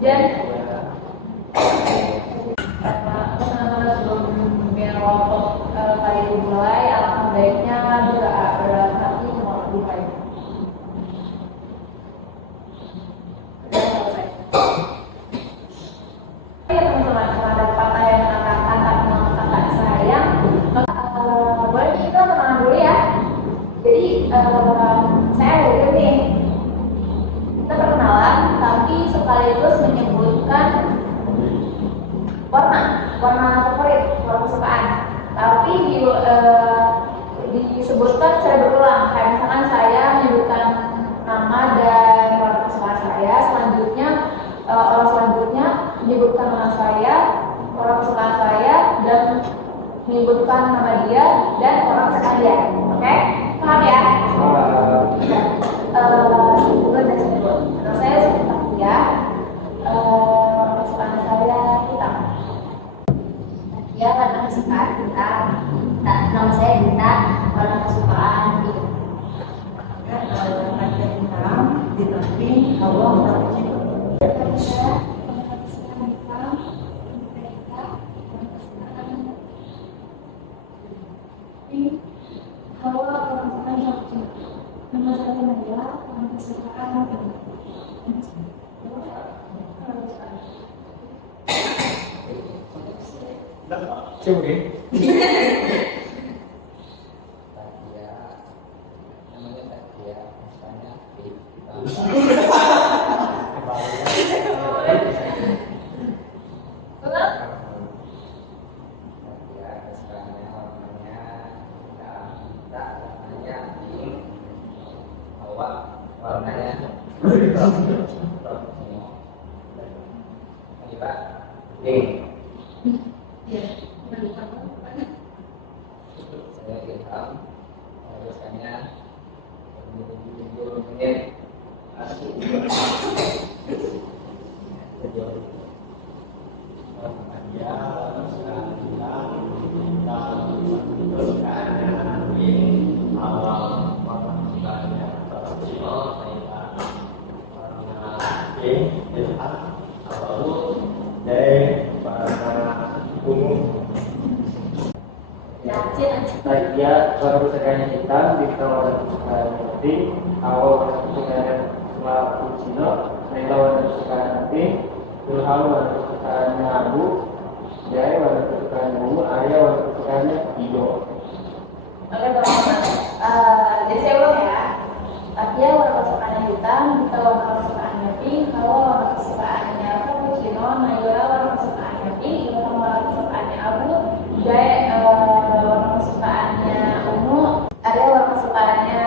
Dan teman-teman sebelum kelompok kali dimulai, alangkah baiknya berhati mau dimulai. Ya teman-teman, kalau ada patah yang mengatakan kakak saya, boleh kita tenang dulu ya. Jadi saya udah nih, kita perkenalan, tapi sekaligus menyebutkan warna favorit, warna kesukaan. Tapi disebutkan secara berulang. Kayak misalkan saya menyebutkan nama dan warna kesukaan saya, selanjutnya orang selanjutnya menyebutkan nama saya, warna kesukaan saya, dan menyebutkan nama dia dan warna kesukaan dia. Oke? Paham ya? Bukan dari sini dulu. Nama saya sebentar ya. Kesukaan saya hitam. Ya, warna kesukaan hitam. Nama saya Dita, warna kesukaan biru. Warna hitam, ditempin Hawa Farji. Nama saya Nadia, warna kesukaan biru. Coba Takia, namanya Takia, misalnya kita Takia, kesukaannya warnanya warnanya pink, Hawa warnanya ini Pak, pink. Saya ilham, tulisannya menit asli dia kesukaannya ini awal warna kesukaannya Cino saya warna pink ilham lalu dari warna ungu. Dia warna kesukaannya hitam, Dita warna kesukaannya putih, Hawa warna kesukaannya cappuccino, Naila warna kesukaannya pink, Ilham warna kesukaannya abu, Jai warna kesukaannya ungu, Arya warna kesukaannya hijau. Oke teman-teman, jadi saya ulang ya. Dia warna kesukaannya hitam, Dita warna kesukaannya pink, Hawa warna kesukaannya cappuccino, Naila warna kesukaannya pink, Ilham warna kesukaannya abu, Jai warna kesukaannya ungu, Arya warna kesukaannya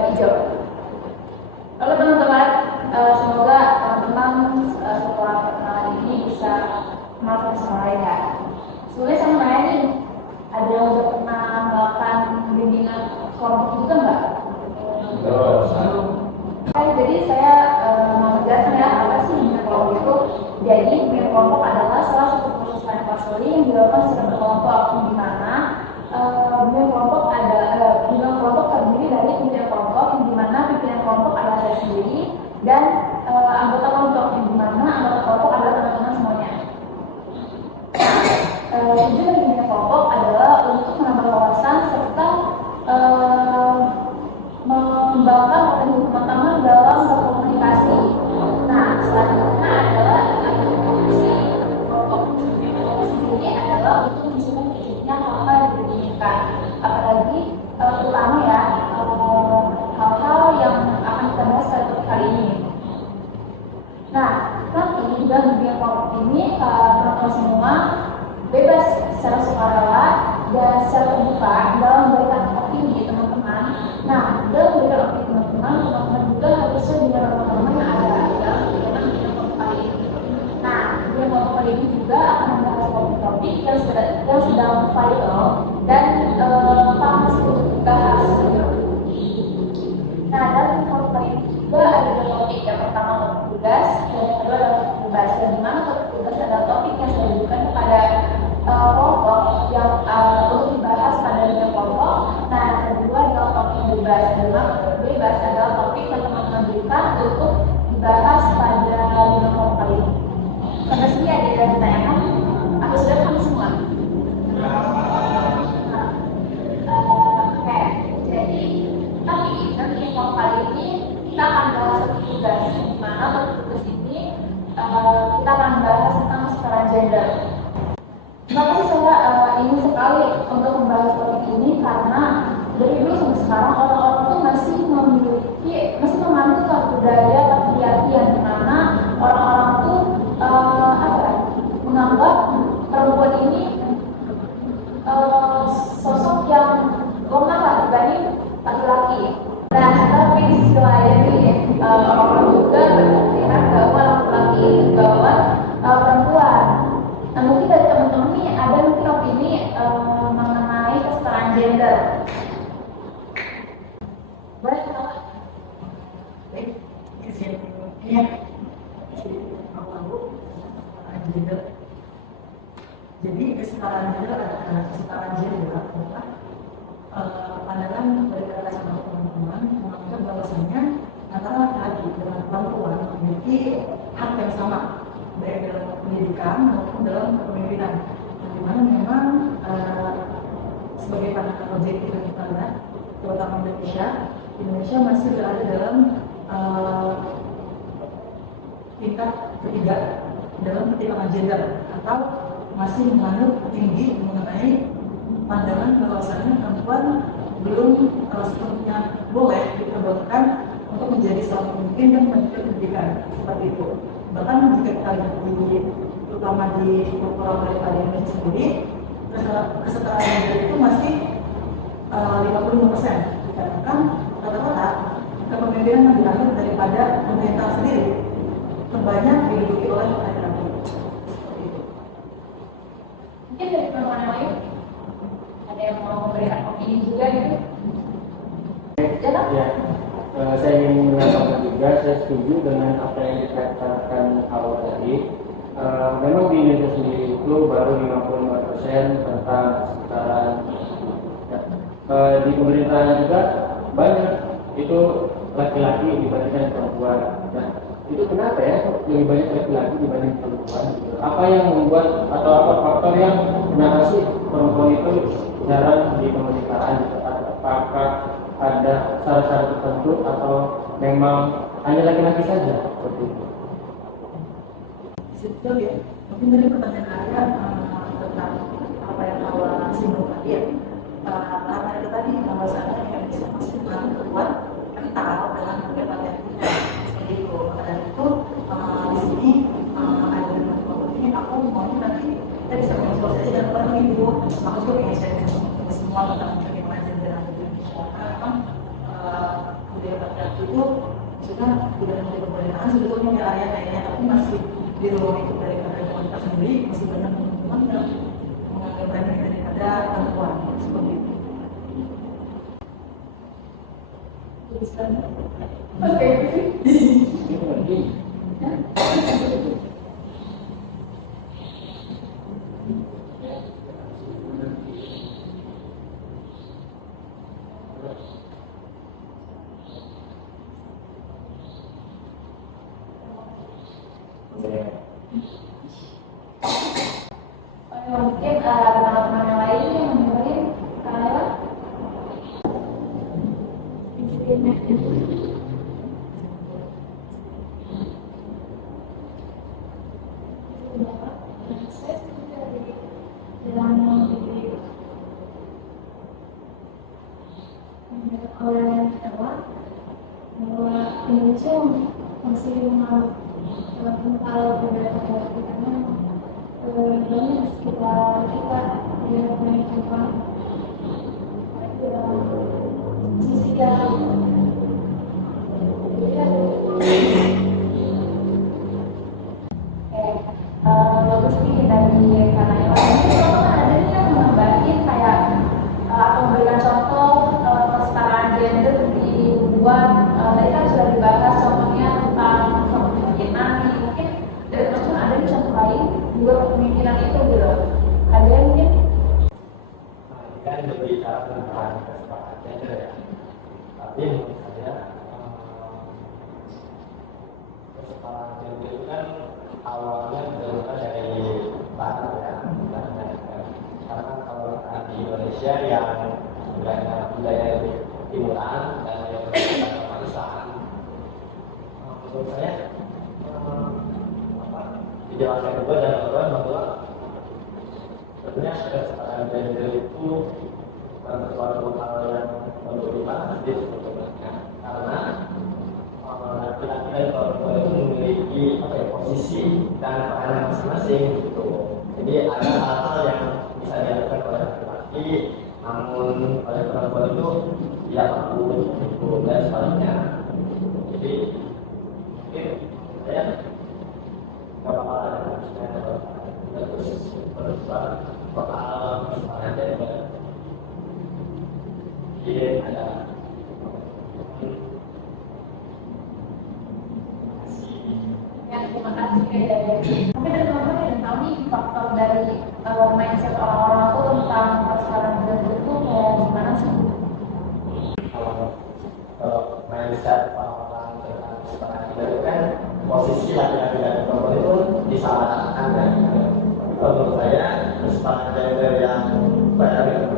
hijau. Oke teman-teman, semoga teman-teman setelah perkenalan ini bisa kenal sama lain ya. Sebenarnya sama saya nih, ada yang udah pernah melakukan bimbingan kelompok juga nggak? Jadi saya mau menjelaskan ya apa sih bimbingan kelompok itu. Jadi bimbingan kelompok adalah salah satu proses konseling yang dilakukan secara berkelompok, di mana bimbingan kelompok terdiri dari pimpinan kelompok, yang dimana pimpinan kelompok adalah saya sendiri dan anggota kelompok, yang dimana anggota kelompok adalah teman-teman semuanya. Tujuan dari pimpinan kelompok adalah untuk menambah wawasan serta mengembangkan potensi teman-teman dalam berkomunikasi. Nah, selanjutnya adalah fungsi kelompok sendiri adalah untuk mencegah terjadinya hal-hal yang diinginkan, apalagi terutama ya hal-hal yang akan kita bahas pada kali ini. Nah, nanti dalam bimbingan kelompok ini teman-teman semua bebas secara sukarela dan secara terbuka dalam memberikan opini teman-teman. Nah, dalam memberikan opini teman-teman juga harus sesuai dengan teman-teman yang ada dalam bimbingan kelompok kali ini. Nah, bimbingan kelompok kali ini juga akan membahas topik-topik yang sedang viral dan pantas untuk dibahas. Nah, dalam kelompok kali ini juga ada dua topik. Yang pertama topik tugas dan yang kedua adalah topik tugas. Yang dimana topik tugas adalah topik yang saya berikan kepada kelompok yang untuk dibahas pada bimbingan kelompok. Nah, yang kedua adalah topik bebas. Dan topik bebas adalah topik yang teman-teman berikan untuk dibahas pada bimbingan kelompok kali ini. kesetaraan gender. Kenapa sih saya ingin sekali untuk membahas topik ini, karena dari dulu sampai sekarang orang-orang tuh masih mengambil budaya patriarki yang dimana orang-orang tuh menganggap perempuan ini sosok yang lemah lah dibanding laki-laki. Nah, tapi di sisi lain nih, orang juga berpikiran bahwa laki-laki itu bahwa perempuan. Nah, mungkin dari teman-teman nih ada mungkin opini mengenai kesetaraan gender. Boleh kita? Baik, kesimpulannya gender. Jadi kesetaraan gender adalah pandangan dari kacamata teman-teman menganggap bahwasanya antara laki-laki dengan perempuan memiliki hak yang sama, baik dalam pendidikan maupun dalam kepemimpinan. Di mana memang sebagai pandangan objektif yang kita lihat, terutama Indonesia masih berada dalam tingkat ketiga dalam pertimbangan gender, atau masih menganut tinggi mengenai pandangan bahwasannya perempuan belum sepenuhnya boleh diperbolehkan untuk menjadi seorang pemimpin dan melanjutkan pendidikan seperti itu. Bahkan jika kita lihat terutama di kultural daripada Indonesia sendiri, kesetaraan gender itu masih 55%. Dikarenakan rata-rata kepemimpinan yang diambil daripada pemerintah sendiri terbanyak diduduki oleh laki-laki. Seperti itu. Mungkin dari teman-teman yang lain ada yang mau memberikan opini juga gitu? Ya, saya ingin menambahkan juga, saya setuju dengan apa yang dikatakan awal tadi. Memang di Indonesia sendiri itu baru 55% tentang kesetaraan. Di pemerintahan juga banyak itu laki-laki dibandingkan perempuan. Nah, itu kenapa ya lebih banyak laki-laki dibanding perempuan? Gitu. Apa yang membuat atau apa faktor yang kenapa sih perempuan itu jarang di pemerintahan? Gitu? Apakah ada syarat-syarat tertentu atau memang hanya laki-laki saja seperti itu? Betul ya. Mungkin tadi pertanyaan saya tentang apa yang awal singgung tadi ya. Karena itu tadi bahwasannya yang bisa masuk dalam perempuan kental dengan kegiatan kita seperti itu. Dan itu di sini ada beberapa ini aku mau nanti kita bisa mengeksplor saja dan perlu ibu. Aku juga ingin share semua tentang bagaimana gender dan Indonesia. Karena memang budaya patriarki itu sudah tidak menjadi pemerintahan sebetulnya di area lainnya, tapi masih di ruang itu daripada wanita sendiri masih banyak teman-teman yang menganggap remeh daripada perempuan seperti itu. Mungkin teman-teman yang lain yang mendengarin karena bahwa Indonesia masih mengalami kental budaya patriarki karena banyak sekitar kita yang punya contoh sisi yang bagus nih dari karena yang ada nih yang menambahin kayak atau memberikan contoh kesetaraan gender di buat tadi kan sudah dibahas contohnya tentang kepemimpinan. Mungkin dari teman-teman ada nih contoh lain juga kepemimpinan itu gitu. Ada yang mungkin kan berbicara tentang kesetaraan gender ya, tapi menurut saya kesetaraan gender itu kan awalnya berasal dari barat ya, karena kalau di Indonesia yang budaya lebih timuran dan yang kemanisan, menurut saya penjelasan yang kedua dan kedua bahwa sebenarnya kesetaraan gender itu bukan sesuatu hal yang menurut nasib sebetulnya, karena laki-laki dan perempuan itu memiliki posisi dan peran masing-masing gitu. Jadi ada hal-hal yang bisa dilakukan oleh laki-laki, namun oleh perempuan itu tidak mampu gitu, dan sebaliknya. Jadi mungkin saya nggak bakal ada terus soal misalnya gender. Jadi ada Ya, terima kasih dari mungkin dari teman-teman yang tahu nih faktor dari mindset orang-orang tuh tentang persoalan gender itu kayak gimana sih? kalau mindset orang-orang tentang kesetaraan gender itu kan posisi laki-laki dan perempuan itu disamaratakan kan. Kalau menurut saya kesetaraan gender yang baik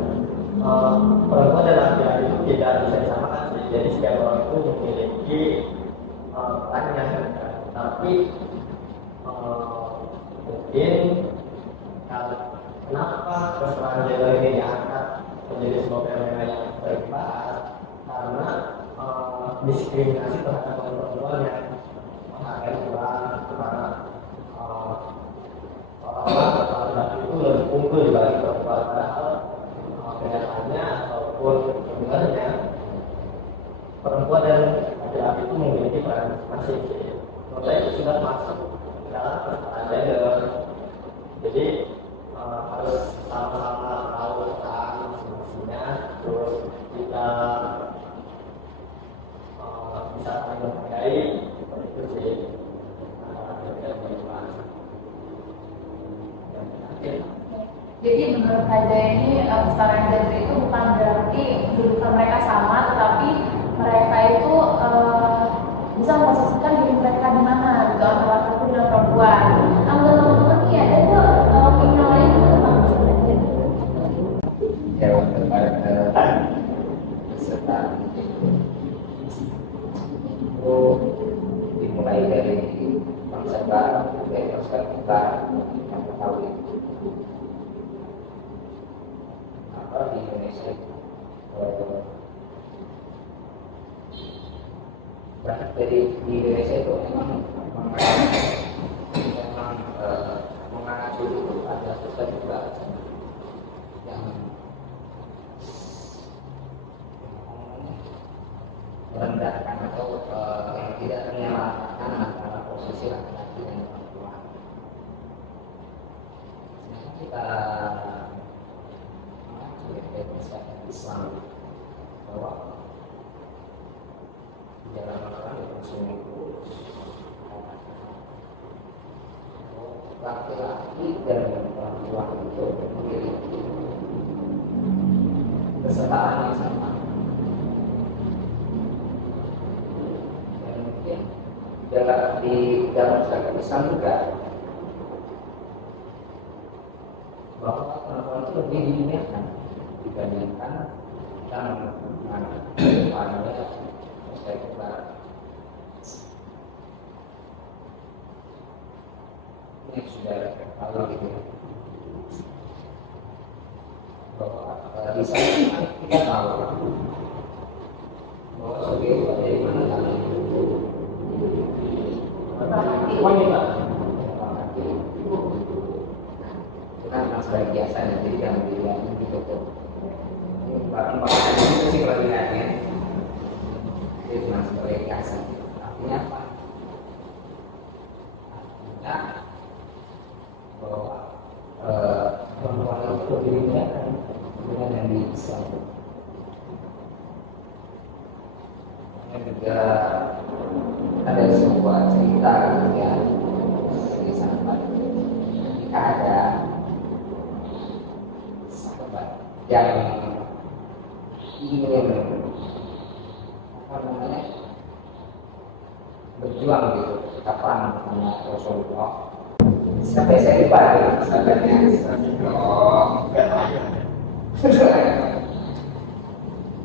perempuan dan laki-laki itu tidak bisa disamakan sih. Jadi setiap orang itu memiliki peran yang berbeda. Tapi mungkin kenapa kesetaraan gender ini diangkat menjadi sebuah fenomena yang berbahas, karena diskriminasi terhadap perempuan yang menghargai kurang, karena orang-orang laki-laki itu lebih unggul dibanding perempuan, padahal kenyataannya ataupun sebenarnya perempuan dan laki-laki itu memiliki peran masing-masing. Menurut saya itu sudah masuk dalam kesetaraan gender. Jadi harus sama-sama tahu tentang masing-masingnya, terus kita bisa saling menghargai, seperti itu sih. Jadi menurut Haja ini kesetaraan gender itu bukan berarti kedudukan mereka sama, tetapi mereka itu bisa memposisikan diri mereka di mana gitu antara laki-laki dan perempuan. Nah, menurut teman-teman nih ada tuh opini lain tentang kesetaraan gender? Jawab kepada kesetaraan itu dimulai dari konsep baru, dari konsep kita yang ketahui apa di Indonesia banyak dari di Indonesia itu memang mengacu itu ada susah juga yang merendahkan atau yang tidak menyamakan antara posisi laki-laki dan perempuan. Sebenarnya kita mengacu dari konsep Islam bahwa di dalam Al-Quran itu sungguh laki-laki dan perempuan itu memiliki kesetaraan yang sama. Dan mungkin di dalam syariat Islam juga bahwa perempuan itu lebih dimuliakan dibandingkan kita mengenai ini sudah tahu gitu bahwa di sana kita tahu bahwa sebagai dari mana kami wanita itu kan masalah biasa dan tidak dilihatnya gitu bahkan itu sih kalau dilihatnya itu cuma sebagai biasa. Artinya apa? Artinya bahwa perempuan itu lebih dimuliakan dengan yang di Islam. Dan juga ada sebuah cerita yang disampaikan ketika ada sahabat yang ingin berjuang gitu, kita perang sama Rasulullah. Sampai saya lupa sahabatnya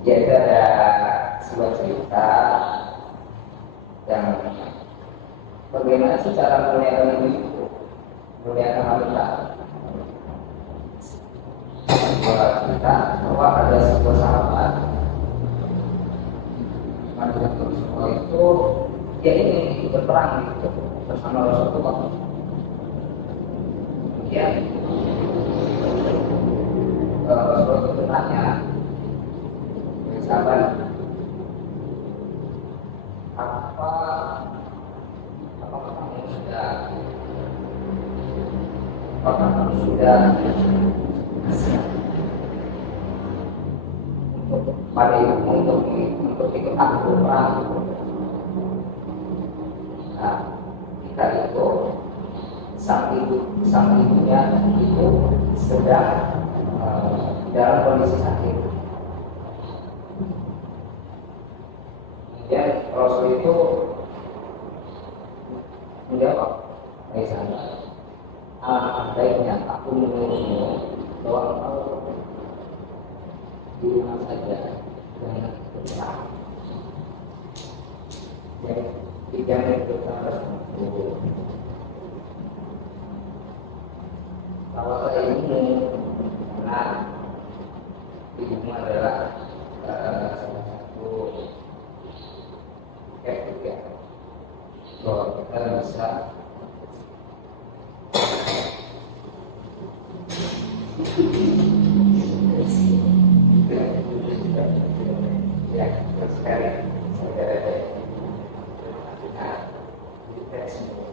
jadi ada sebuah cerita yang bagaimana sih cara melayani itu melihat kita bahwa ada sebuah sahabat pada Rasulullah itu dia ini ikut berperang gitu, bersama Rasulullah. Kemudian Rasulullah itu bertanya, sahabat, apakah kamu sudah siap untuk ikut aku berperang? Nah, kita itu sang ibunya itu sedang dalam kondisi sakit. Kemudian Rasul itu menjawab, baiknya aku menyuruhmu bahwa engkau di rumah saja dengan berperang. Dan 3 menit berperang. Kalau saya ini karena ibumu adalah salah satu juga bahwa kita bisa ya sekali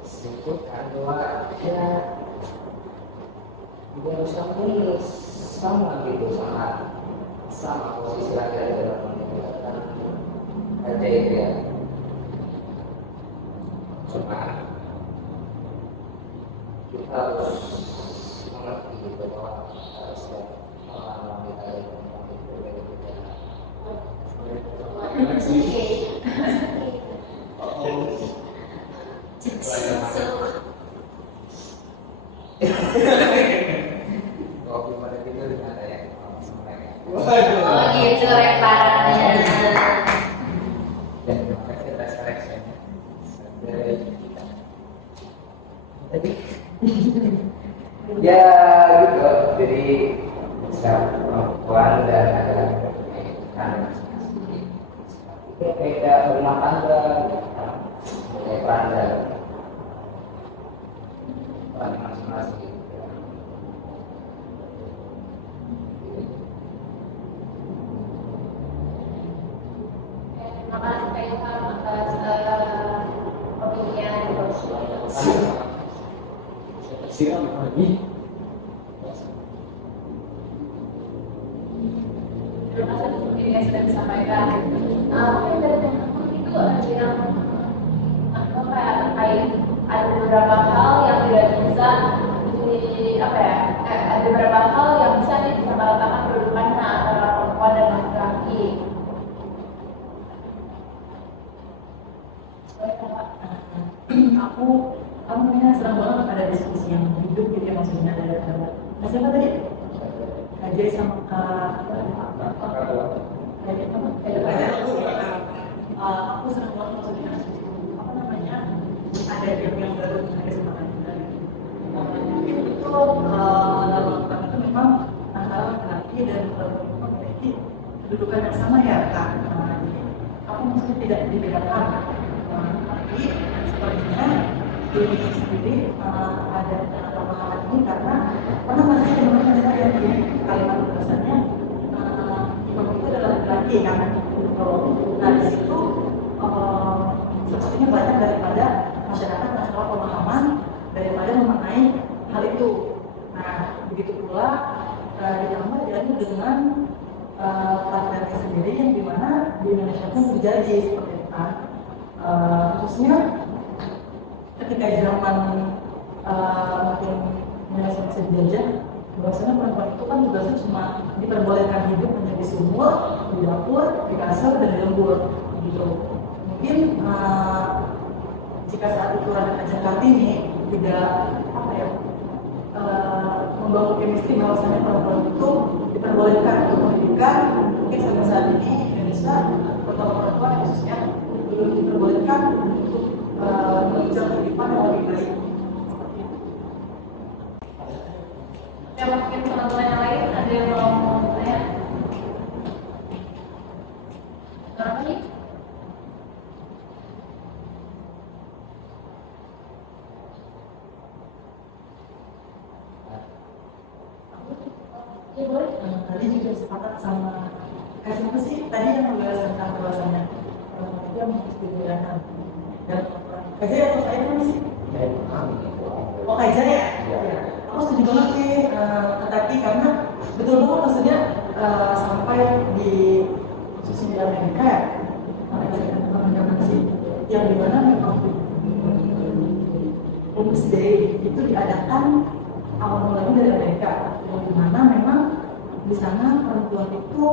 disebut adalah ya harusnya pun sama gitu, sama posisi laki-laki dalam meninggalkan aja itu ya. Cuma kita harus mengerti gitu bahwa setiap orang wanita yang itu berbeda-beda. Oh, gimana gitu gimana ya? Oh gitu reparanya. Dan terima kasih atas koreksinya. Tadi ya gitu, jadi bisa perempuan dan laki-laki kan itu beda rumah tangga, beda peran masing-masing gitu. Terima kasih Pak Ilham atas opininya di Siram lagi. Terima kasih seperti yang sudah disampaikan. Mungkin dari teman-teman itu ada yang terkait ada beberapa hal yang tidak bisa ada beberapa hal yang bisa diperbatalkan kedudukannya antara perempuan dan laki-laki. Aku punya serang banget ada diskusi yang hidup gitu ya, maksudnya ada siapa tadi? Kajai sama aku serang banget maksudnya apa namanya, ada yang baru ada sama Kajai. Itu dalam pertama itu memang antara laki-laki dan perempuan memiliki kedudukan yang sama ya Kak. Aku maksudnya tidak dibedakan, tapi sepertinya di Indonesia sendiri ada pemahaman ini karena pernah masih ada yang di kalimat tulisannya imam itu adalah laki-laki kan. Nah di situ sepertinya banyak daripada masyarakat yang salah pemahaman daripada memaknai hal itu. Nah begitu pula ditambah jadi dengan patriarki sendiri yang dimana di Indonesia pun terjadi seperti itu kan, khususnya ketika zaman makin masa dijajah, bahwasanya perempuan itu kan tugasnya cuma diperbolehkan hidup hanya di sumur, di dapur, di kasur, dan di lembur gitu. Mungkin jika saat itu Raden Ajeng Kartini tidak membangun chemistry bahwasanya perempuan itu diperbolehkan untuk pendidikan, mungkin sampai saat ini Indonesia terutama perempuan khususnya belum diperbolehkan untuk menunjang kehidupan yang lebih baik seperti itu. boleh. Tadi juga sepakat sama kasih apa sih tadi yang membahas tentang perluasannya itu yang harus dibedakan dan kajian atau saya kan sih oh kajian ya? Ya aku setuju banget sih tetapi karena betul banget maksudnya sampai di khususnya di Amerika ya Amerika Serikat sih yang dimana memang Women's Day itu diadakan awal mulanya dari Amerika yang dimana memang di sana perempuan itu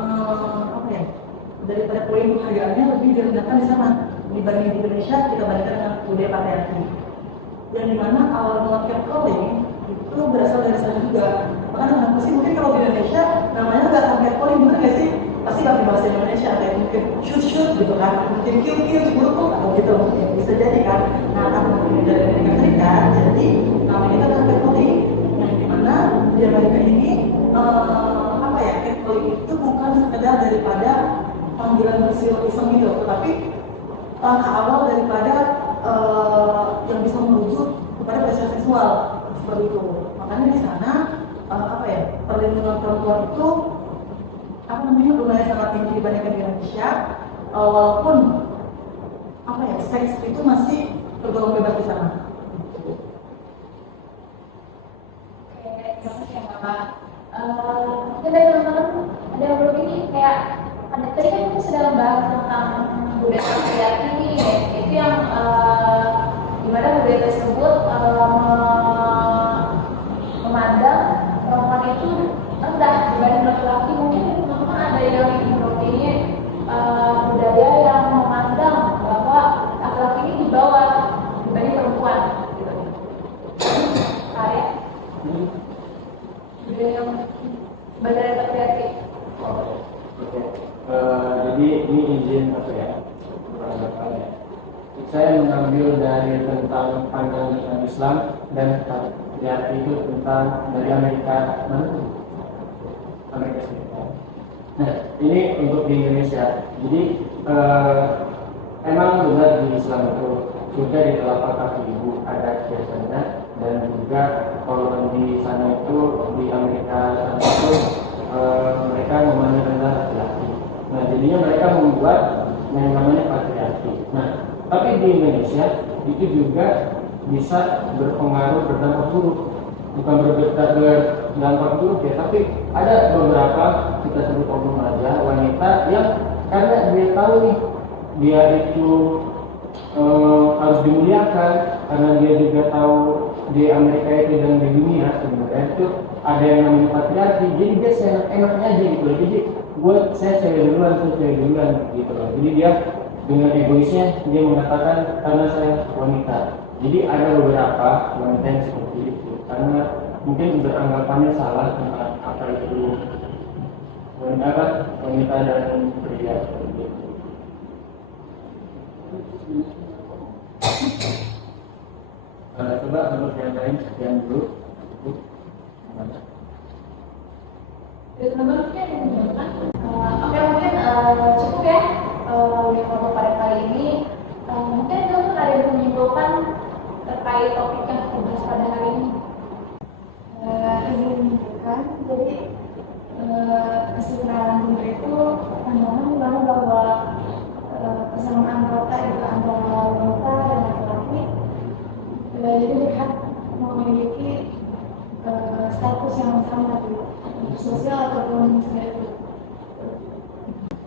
apa ya daripada poin penghargaannya lebih direndahkan di sana dibanding di Indonesia kita bandingkan dengan budaya patriarki yang dimana awal mula catcalling itu berasal dari sana juga makanya kenapa sih mungkin kalau di Indonesia namanya nggak akan catcalling bener nggak sih pasti pakai bahasa Indonesia kayak mungkin shoot gitu kan mungkin kill cemburu atau gitu ya, bisa jadi kan nah karena mungkin dari Amerika Serikat jadi namanya kita akan catcalling yang dimana di Amerika ini apa ya catcalling itu bukan sekedar daripada panggilan bersih iseng gitu tetapi langkah awal daripada yang bisa merujuk kepada pelecehan seksual seperti itu makanya di sana apa ya perlindungan perempuan itu apa namanya lumayan sangat tinggi dibandingkan di Indonesia walaupun apa ya seks itu masih tergolong bebas di sana. Oke, terima kasih ya Kakak. Mungkin dari teman-teman ada yang belum ini kayak tadi kan kita sudah membahas tentang budaya patriarki nih, itu yang dimana budaya tersebut memandang perempuan itu rendah dibanding laki-laki. Mungkin teman-teman ada yang ini budaya yang memandang bahwa laki-laki ini di bawah dibanding perempuan gitu. Kayak budaya yang budaya patriarki. Jadi ini izin apa ya? Saya mengambil dari tentang pandangan Islam dan patriarki itu tentang dari Amerika Serikat. Nah, ini untuk di Indonesia. Jadi emang benar di Islam itu sudah di telapak kaki ibu ada biasanya dan juga kalau di sana itu di Amerika sana itu mereka memandang rendah laki-laki. Nah, jadinya mereka membuat yang namanya patriarki. Nah, tapi di Indonesia itu juga bisa berpengaruh berdampak buruk. Bukan berdampak buruk ya, tapi ada beberapa kita sebut oknum aja wanita yang karena dia tahu nih dia itu harus dimuliakan karena dia juga tahu di Amerika itu dan di dunia sebenarnya itu ada yang namanya patriarki, jadi dia seenak-enaknya aja gitu loh. Jadi saya cewek duluan gitu loh. Jadi dia dengan egoisnya dia mengatakan karena saya wanita. Jadi ada beberapa wanita yang seperti itu karena mungkin beranggapannya salah tentang apa itu wanita dan pria seperti itu. Coba menurut yang lain sekian dulu. Jadi teman-teman mungkin yang menunjukkan oke mungkin cukup ya di foto pada kali ini mungkin teman-teman ada yang menyimpulkan terkait topik yang kita bahas pada hari ini. Ingin menunjukkan jadi kesetaraan gender itu pandangan dimana bahwa kesamaan kota itu antara wanita dan laki-laki jadi berhak memiliki status yang sama di sosial ataupun spiritual.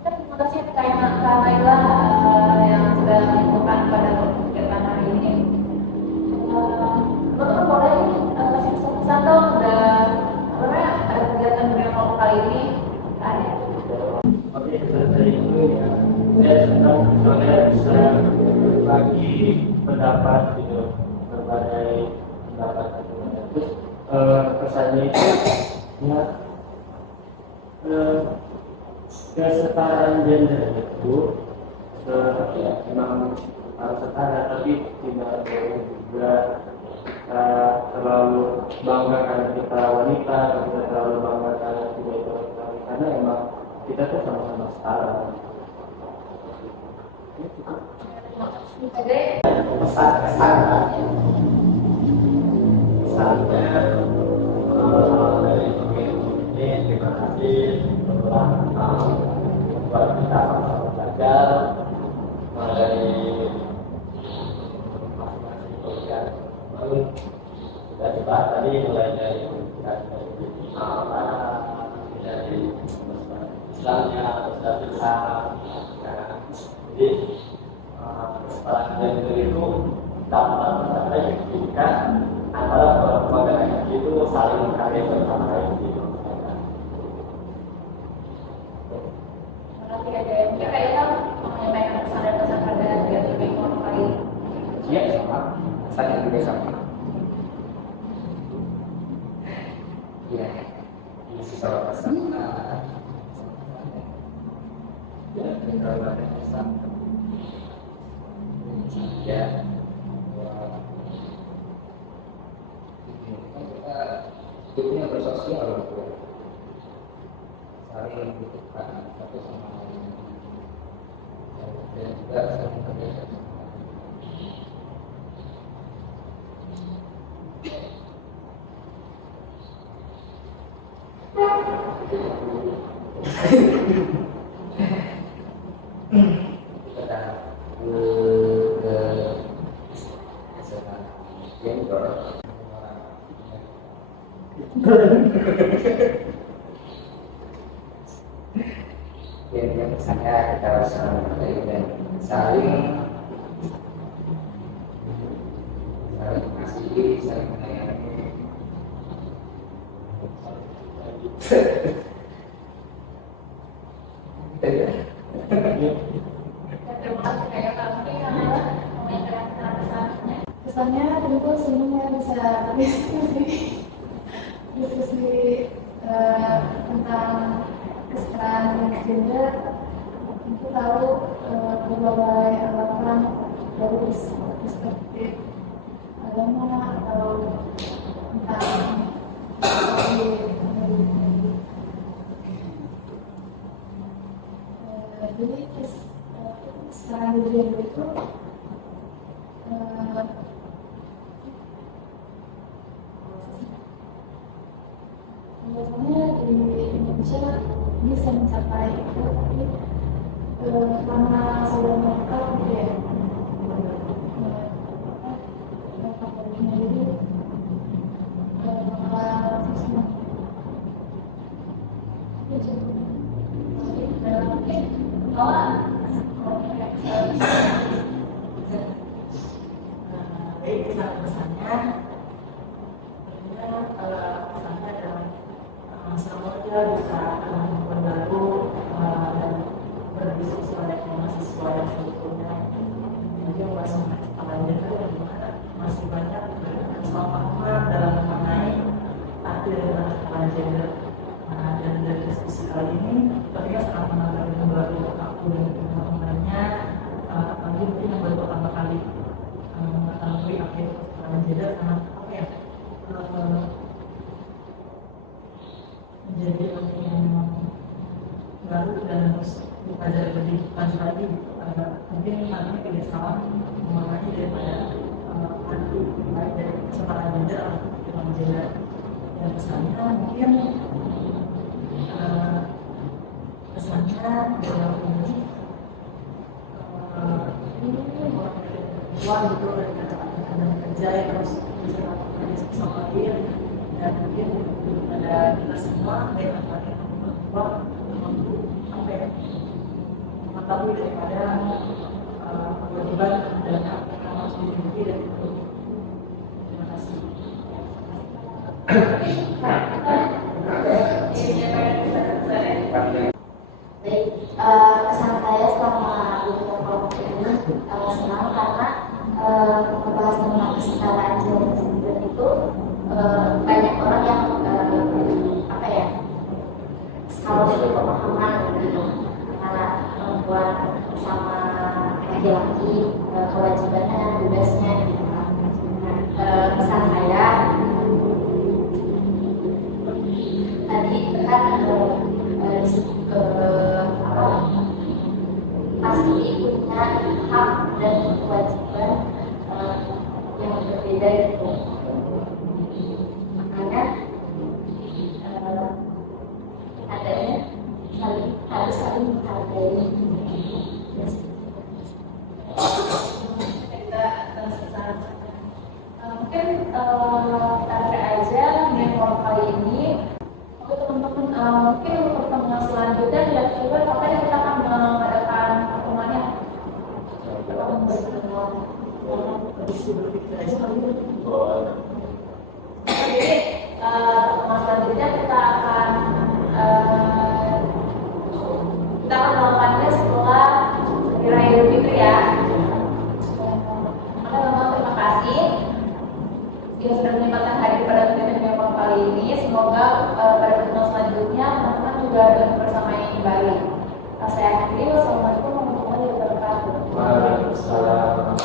Terima kasih Kak Naila yang sudah menyimpulkan pada kegiatan hari ini. Teman-teman boleh kasih pesan-pesan dong ada kegiatan dunia kelompok kali ini. Oke, dari itu ya, saya senang soalnya bisa berbagi pendapat gitu, berbagai pendapat gitu. Terus pesannya itu ya kesetaraan gender itu ya memang harus setara, tapi tidak boleh juga kita terlalu bangga karena kita wanita atau kita terlalu bangga karena tidak itu laki-laki, karena emang kita tuh sama-sama setara. Pesannya dari namun sudah dibahas tadi mulai dari apa dari Islamnya atau Islam. Jadi kesepakatan gender itu dapat mencapai ketika antara perempuan dan laki-laki itu saling menghargai bersama itu. Berarti ada yang kira-kira menyampaikan pesan dan pesan pada LGBTQ lain. Iya sama, saya juga sama. Iya, masih sama pesan. Ya, kalau ada pesan. Ya, kita hidupnya bersosial, saling membutuhkan satu sama lain, dan juga saling bekerja sama. Kita gender yang saya kita harus menghargai dan saling mengasihi, saling menyayangi. Terima kasih kayak kami adalah menyampaikan pesannya. Kesannya tentu senang ya bisa diskusi tentang kesetaraan gender. Tentu tahu berbagai alasan dari perspektif agama atau tentang jadi kesetaraan gender itu biasanya di Indonesia bisa mencapai itu, tapi karena sudah melekat gitu ya, faktornya jadi bakal susah. Baik, pesannya pesannya adalah semuanya bisa membantu dan berdiskusi oleh mahasiswa yang sebetulnya mungkin masih gender dan dimana masih banyak kesalahpahaman dalam mengenai arti dari kesetaraan gender. Dan dari diskusi kali ini tentunya sangat menambah dan membantu aku dan teman-temannya, apalagi mungkin yang baru pertama kali mengetahui apa itu kesetaraan gender, sangat apa ya, menjadi ilmu yang baru dan harus dipelajari lebih lanjut lagi. Mungkin nantinya tidak salah memaknai daripada arti baik dari kesetaraan gender atau kesetaraan gender. Dan pesannya mungkin pesannya dalam ini orang gitu dari kata-kata kerja yang harus bisa diskusi sama dia, dan mungkin ada kita semua baik laki-laki maupun perempuan mampu apa ya, mengetahui daripada kewajiban dan hak yang harus dimiliki dan dipenuhi. Terima kasih. Baik, kesan saya selama digital kelompok ini senang karena membahas tentang kesetaraan gender itu banyak orang yang apa ya, kalau dari pemahaman gitu antara perempuan sama laki-laki, kewajibannya dan tugasnya gitu kan. Pesan saya tadi kan pasti punya hak dan kewajiban yang berbeda gitu. Makanya adanya harus saling menghargai. Kita mungkin terakhir aja memori kali ini. Oke teman-teman, mungkin untuk pertemuan selanjutnya di Oktober kapan kita akan mengadakan pertemuannya? Jadi pertemuan selanjutnya kita akan melakukannya setelah Hari Raya Idul Fitri ya. Maka teman-teman terima kasih yang sudah menyempatkan hadir pada kegiatan memang kali ini. Semoga pada pertemuan selanjutnya teman-teman juga dapat bersama yang kembali. Saya akhiri, wassalamualaikum warahmatullahi wabarakatuh. Waalaikumsalam.